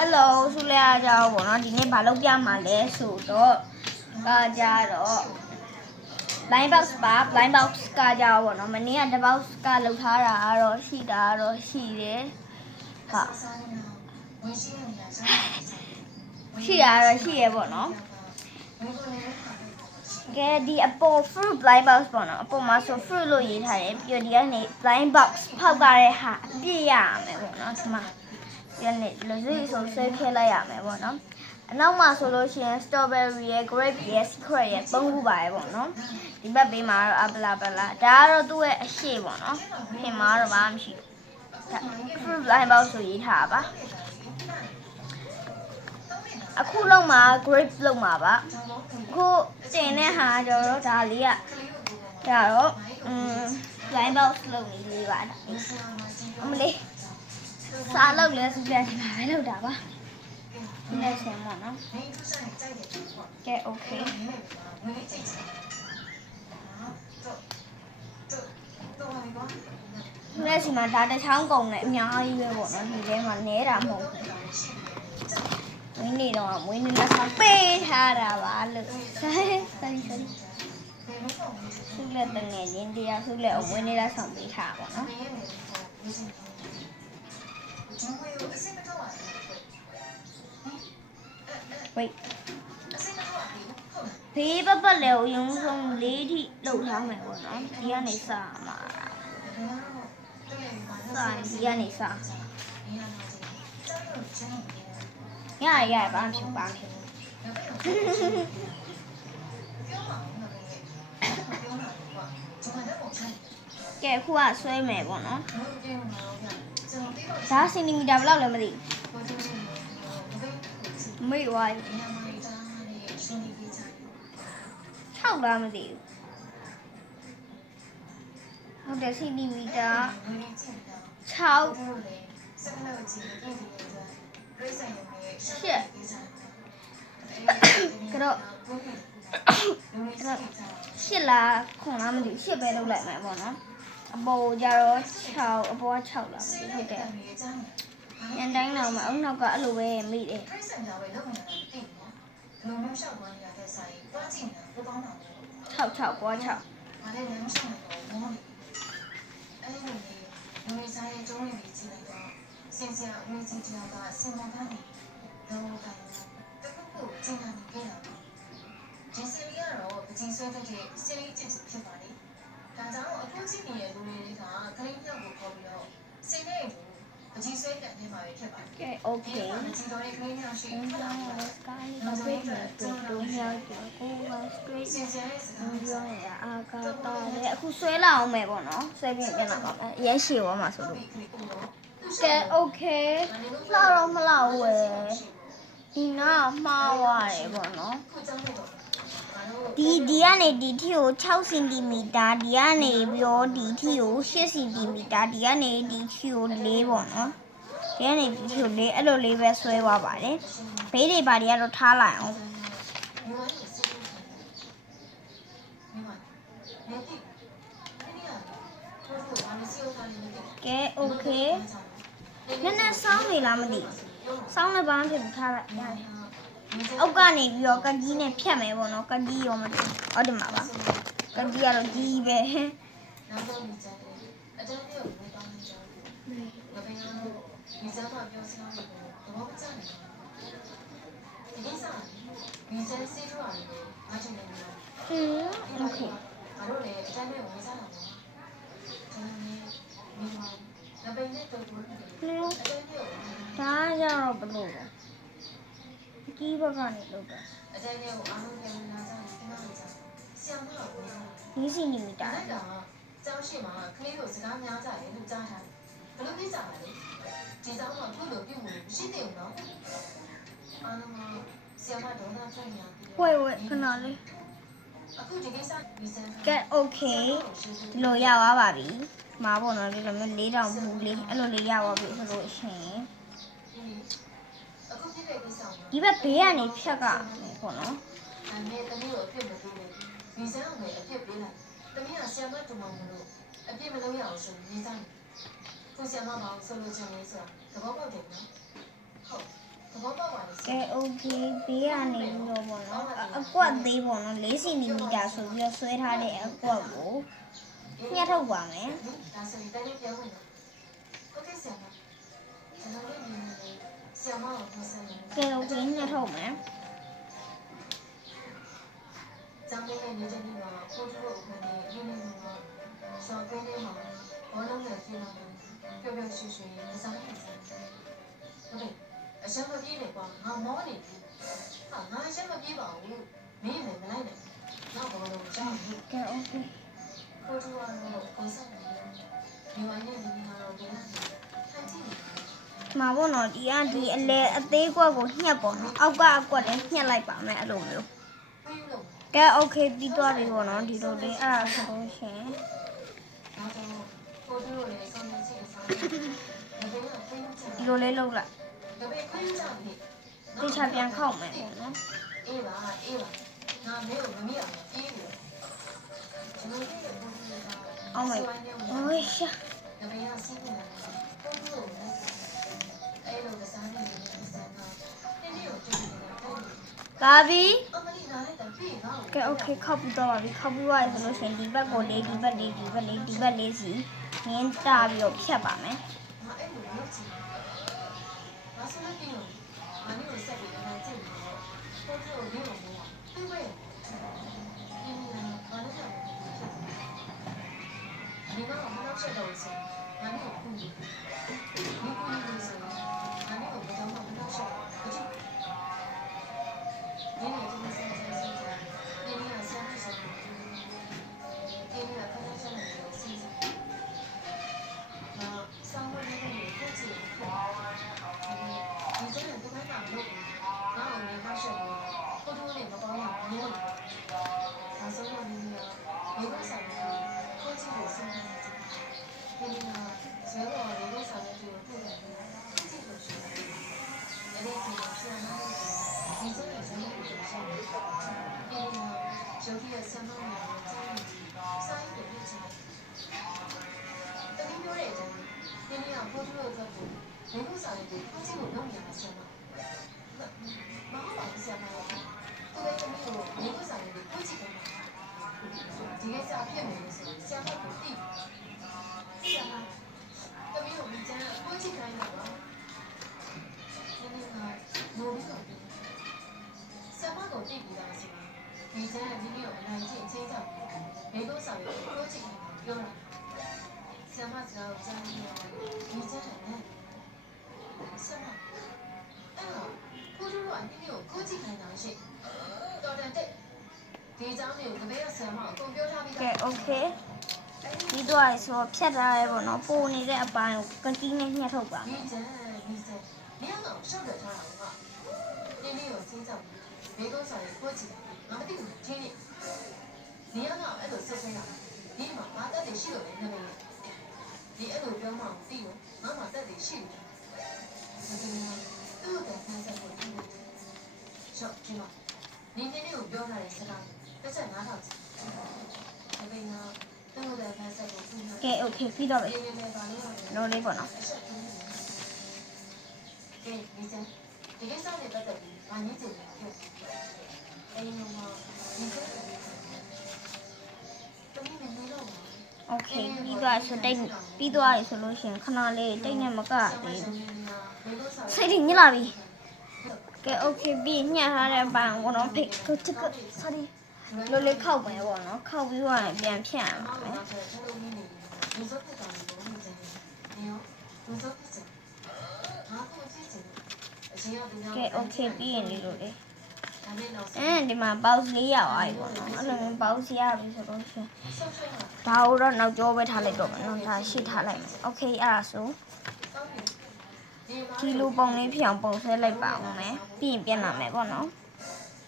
Hello ဆုလဲအားကြောင်းပေါ့နော်ဒီနေ့ဘာလုပ်ပြမှာလဲဆိုတော့ကြတော့ blind box ပါ blind box ကကြတော့ပေါ့နော်မနေ့ကတစ် box ကလောက်ထားတာကတော့ရှိတယ်ဟာရှိရပေါ့နော်ကဲဒီအပေါ် fruit blind box ပေါ့နော်အပေါ်မှာဆို fruit လို့ရေးထားတယ်ပြီးတော့ဒီကနေ blind box ဖောက်ကြတဲ့ဟာအပြည့်ရမယ်ပေါ့နော်ဒီမှာဒီနေ့လူစုဆိုဆွဲခဲလိုက်ရမယ်ပေါ့နော်အနောက်မှာဆိုလို့ရှိရင် strawberry ရယ် grape ရယ် secret ရယ်3ခုပါရယ်ပေါ့နော်ဒီဘက်ဘေးမှာတော့အပလာပလာဒါကတော့သူ့ရဲ့အရှိပေါ့နော်ပြင်မှာတော့ဘာမှမရှိဘူး fruit blind box ဆိုရေးထားပါအခုလုံးမှာ grape လုံးမှာပါအခုတင်တဲ့ဟာကျတော့ဒါလေးကကျတော့blind box လုံးလေးပါအမလေးစားလောက်လဲစပြန်ဒီမှာပဲလောက်တာပါဒီဆင်မော်နော်ကဲ okay လက်ရှိမှာဒါတစ်ချောင်းကုန်တယ်အများကြီးပဲပေါ့နော်ဒီထဲမှာနဲတာမဟုတ်ဘူးမွေးနေ့တော့မွေးနေ့လက်ဆောင်ပေးထားတာပါလို့sorry သူ့လက်တငယ်ချင်းတရားသူ့လက်အမွေးနေ့လက်ဆောင်ပေးထားပါတော့wait ဘေးပတ်လေကိုရုံဆုံး၄ထိလှုပ်ထားမယ်ပေါ့နော်ဒီကနေစမှာဒီကနေစရဘာမှဖြစ်ပါဖြစ်ကဲခုကဆွဲမယ်ပေါ့နော်ဒါစင်တီမီတာဘယ်လောက်လဲမသိမေ့ဝိုင်း6လားမသိဘူးဟုတ်တယ်စင်တီမီတာ6ကတော့ရှစ်လားခွန်လားမသိဘူးရှစ်ပဲလုပ်လိုက်မယ်ပေါ့နော်အပေါ်ကြတော့6အပေါ်က6လားမသိဟုတ်တယ်ရန်တိုင်းတော့မအုံနောက်ကအဲ့လိုပဲမိတယ်6ကွာ6ဒီစင်လီကတော့ပကြီးဆွဲတဲ့စင်လီချစ်ဖြစ်ပါလေ။ဒါကြောင့်အခုကြည့်နေတဲ့လူတွေကခရင်းမြောက်ကိုခေါ်ပြီးတော့စင်တဲ့ပကြီးဆွဲတဲ့နေမှာပဲဖြစ်ပါတယ်။ ကဲ okay ပကြီးတော်ရဲ့ခရင်းမြောက်ရှိတယ်။ ကားကဘယ်မှာတူမြောက်ကြကိုက straight စင်စရာရဲ့စကား ပြောနေတာအာကာတာလေအခုဆွဲလာအောင်မယ်ပေါ့နော်ဆွဲပြင်ပြန်လာပါမယ်ရဲရှည်သွားမှာဆိုလို့ကဲ okay လှတော့မလှဘူးဝယ်ဒီနာမှားသွားတယ်ပေါ့နော်ဒီကနေဒီထီကို6စင်တီမီတာဒီကနေပြီးတော့ဒီထီကို8စင်တီမီတာဒီကနေဒီထီကို4ပေါ့နော်ဒီကနေဒီထီကို4အဲ့လိုလေးပဲဆွဲသွားပါတယ်ဘေးတွေပါတွေကတော့ထားလိုက်အောင်ကဲ okay နည်းနည်းစောင်းနေလားမသိစောင်းလည်းဘာမှဖြစ်ဘူးထားလိုက်ရတယ်အောက်ကနေပြီးတော့ကကြီးနဲ့ဖြတ်မယ်ပေါ့နော်ကကြီးရောမသိဟုတ်တယ်မှာပါကကြီးကတော့ကြီးပဲနောက်တော့မိကြတယ်အတန်းပြောင်းဝင်တောင်းနေကြတယ်ငါပင်ကတော့မိစားတော့ပြောစရာမလိုဘူးတော့ကြတယ်ဒီကိစ္စမိစားစေးတော့ရတယ်ငါချင်တယ်နော်โอเคငါတို့လည်းအတန်းပြောင်းဝင်စားတာပေါ့ဒါနဲ့မိမငါပင်နဲ့တော့ဘူးအတန်းပြောင်းဒါကြတော့ဘလို့လဲကြီးဘက်ကနေလောက်တာအတန်းပြောင်းအားလုံးပြန်လာကြတယ်ခဏလေးကြာဆရာမကဝင်လာ20စင်တီမီတာကျောင်းရှိမှာကလေးတို့စကားများကြတယ်လို့ကြားထားတယ်ဘယ်လိုဖြစ်ကြပါလဲဒီကျောင်းမှာခုလိုပြုတ်လို့မရှိသေးဘူးနော်အားလုံးကဆရာမဒေါသထွက်နေပြီဝေးခဏလေးအခုဒီကိစ္စဒီစမ်းကဲ okay ဒီလိုရသွားပါပြီမှာပေါ့နော်ဒီလိုမျိုး4000ဘူးလေးအဲ့လိုလေးရသွားပြီဆိုလို့ရှိရင်အခုဖြစ်တဲ့ကိစ္စကိုဒီဘက်ဘေးကနေဖြတ်ကပေါ့နော်အမေတမီးကိုအဖြစ်မပေးဘူးဒီစမ်းကိုအဖြစ်ပေးလိုက်တမီးကဆရာမတူမလို့အဖြစ်မလုပ်ရအောင်ဆိုနေစားခုဆရာမမအောင်ဆိုလို့ချင်နေဆိုတာသဘောပေါက်တယ်နော်ဟုတ် ကဲ okay ဘေးကနေပြီးတော့ပေါ့နော်အကွက်သေးပေါ့နော်4 cm ဆိုပြီးတော့ဆွဲထားတဲ့အကွက်ကိုညှက်ထုတ်ပါမယ် ဒါဆိုရင်တိုင်းပြောဝင်တော့ဟုတ်ကဲ့ဆရာမကျွန်တော်တို့ညီမလေးဆရာမကိုပြောစမ်းတယ် ကဲ okay ညှက်ထုတ်မယ် ကျောင်းလေးနဲ့နေကြပြီးတော့ကိုကျတို့အခန်းလေးရင်းနေတော့ရှောင်းကင်းလေးမှာဘောလုံးနဲ့ပြင်းလာတယ်ပျော်ပျော်ရွှင်ရွှင်မစားနိုင်ဘူးဟုတ်ကဲ့အရှမ်းမပြေးနေကွာငါမောနေပြီဟာငါအရှမ်းမပြေးပါဘူးမင်းလည်းမလိုက်နဲ့နောက်ဘောလုံးကြောက်ဘူး ကဲ okay ကိုကျကတော့ကိုစားတယ်ညီမနဲ့ညီမကတော့ဒီလားထိုင်ကြည့်နေ မှာပေါ့နော်ဒီအလဲအသေးကွက်ကိုညှက်ပေါ့နော်အောက်ကအကွက်လည်းညှက်လိုက်ပါမယ်အဲ့လိုမျိုး ခွင့်လို့ ကဲ okay ပြီးသွားပြီပေါ့နော်ဒီလိုလေးအဲ့ဒါဆိုလို့ရှိရင် နောက်တော့ကိုကျတို့လည်းစောင့်နေစီစားတယ်ဒါပေမဲ့ခွင့်ရချင် ဒီလိုလေးလုပ်လိုက် ဒါပေမဲ့ခွင့်ရချင်ပြီ တိချပြန်ခောက်မယ်ပေါ့နော် အေးပါအေးပါငါမင်းကိုမမိအောင်ပြေးတယ်ကျွန်တော်ရဲ့ဘုရားက အောင်မယ်โอ้ยရှာ ဒါပေမဲ့စီးနေတာကိုကျတို့လည်းအဲ့လိုကစားနေတယ်စမ်းတော့နည်းနည်းကိုကြည့်နေတာတော့ ကာပြီ အမလီနားလည်းတပြေးပါဦး ကဲ okay ခောက်ပြီးတော့ပါပြီခောက်ပြီးသွားပြီဆိုလို့ရှိရင်ဒီဘက်ကိုလေးဒီဘက်လေးဒီဘက်လေးဒီဘက်လေးစီငင်းတာပြီးတော့ဖြတ်ပါမယ် ငါအဲ့လိုလုပ်ချင်ငါဆိုလည်းပြီးတော့ငါမျိုးကိုဆက်ပြီးအမှန်ကြည့်နေတော့ကိုကျတို့မျိုးကိုပြောပြပဲဒီနေ့ဘာလို့လဲဒီတော့မနောက်ချက်တော့ဆိုငါမျိုးကိုခုဒီခုဒီဆိုငါမျိုးကိုဘာမှမနောက်ချက်ဘူးဒီနေ့ဒီနေ့ဆက်ဆက်ဆက်ဒီနေ့ဆက်ဆက်ဆက်ဒီနေ့ခဏဆက်နေတယ်စီးနော်ဆောင်းဝနေနေကိုကြည့်ဒီကျတဲ့ဒီပိုင်းမှာလို့ငါ့ကိုနေပါရှက်လို့ကိုတို့နဲ့မပေါင်းရဘူးလို့ဒါဆိုတော့ဒီနေ့ရေကိုဆိုင်ကိုကြည့်လို့စဉ်းစားနေတယ်ဒီနေ့ကဇေဘောရေကိုဆိုင်ကိုတွေ့တယ်ကြည့်လို့ရှိတယ်အဲ့ဒီကဆရာမဒီကျတဲ့ဇေဘောကိုဆက်တယ်ဒီနေ့ကျောင်းရဲ့ဆရာမကိုကြည့်ဆိုင်ကိုကြည့်တကယ်ပြောတဲ့အတိုင်းဒီနေ့ကကိုတို့အတွက်ကိုရေကိုဆိုင်ကိုကိုကြည့်လို့လုပ်နေတာဆရာမမဟုတ်ပါဘူးဆရာမရဲ့သူရဲ့တမီးကိုရေကိုဆိုင်ကိုကိုကြည့်တယ်ဒီကိစ္စဖြစ်နေလို့ဆိုဆရာမကိုသိဆရာမတမီးကိုဒီကျန်ကိုကြည့်ခိုင်းတာပါဒီနေ့ကနိုးပြီးတော့ဆရာမကိုသိပြီးသားဆိုဒီကျန်ဒီနေ့ကိုအနိုင်ကျင့်အချင်းချင်းရေကိုဆိုင်ကိုကိုကြည့်ခိုင်းတာပြောတာဆရာမစကားကိုကြားပြီးတော့ဒီကျန်နဲ့ဆရာမအဲ့တော့ကိုတို့ကအင်းမျိုးကိုကြည့်ခိုင်းတာရှိတော်တယ်တဲ့ဒီเจ้าမျိုးကပဲဆရာမအကုန်ပြောထားပြီး ကဲ okay ပြီးတော့ဆိုတော့ဖြတ်ထားရဲပေါ့နော်ပိုနေတဲ့အပိုင်းကိုကတိနဲ့ညှက်ထုတ်ပါမယ် ဒီကျန်နေအောင်ရှောက်ရထားတာကဒီနေ့ကိုစဉ်းစားဘေးကုန်းဆိုင်ကိုကြည့်ငါမသိဘူးဒီနေ့နေအောင်အဲ့လိုဆက်ဆွဲတာဒီမှာငါတက်တယ်ရှိလို့လည်းနေနေဒီအဲ့လိုပြောမှသိလို့ငါမှတက်တယ်ရှိတယ်ဒီမှာသူ့တဲ့ဆန်းဆက်ကိုကြည့်လို့ရှောက်ဒီမှာနေနေကိုပြောထားတဲ့စကားတစ်ချက်နားထောင်ကြည့်ဒီမှာသူ့တဲ့ဆန်းဆက်ကိုကြည့်လို့ ကဲ okay ပြီးတော့ပြီ ဒီနေ့ပါလို့ လိုလေးပေါ့နော် ကဲဒီစံဒီကိစ္စနဲ့ပတ်သက်ပြီးဗာညင်းစီပြောအဲ့ဒီမှာဒီကိစ္စတမီးမနေတော့ဘူး okay ပြီးတော့ဆိုတိတ်ပြီးသွားပြီဆိုလို့ရှိရင်ခဏလေးတိတ်နဲ့မကသေးဘူးစိတ်ညစ်လာပြီကဲ okay ပြီးညှက်ထားတဲ့အပိုင်းပေါ့နော်ဖိတ်ကိုချစ်က sorry လိုလေးခောက်မယ်ပေါ့နော်ခောက်ပြီးတော့ပြန်ဖြတ်ရမှာမယ် ဒီစက်ဖြစ်တာကိုမြင်တယ်။ညောဒီစက်ဖြစ်တယ်။ငါကိုကြည့်ချင်တယ်။အချင်းကဒီ ကဲ okay ပြီးရင်ဒီလိုလေး ဒါနဲ့တော့ ဒီမှာ box လေးရသွားပြီပေါ့နော်အဲ့လိုမျိုး box ရပြီဆိုလို့ရှိရင် ဆောက်ရှောက်တာ ဒါကိုတော့နောက်ကျောပဲထားလိုက်တော့မယ်နော်ဒါရှိထားလိုက်မယ် okay အဲ့ဒါဆို တောင်းပြီ။ဒီမှာ ဒီလိုပုံလေးဖြစ်အောင်ပုံဆွဲလိုက်ပါဦးမယ်ပြီးရင်ပြန်လာမယ်ပေါ့နော် ဒ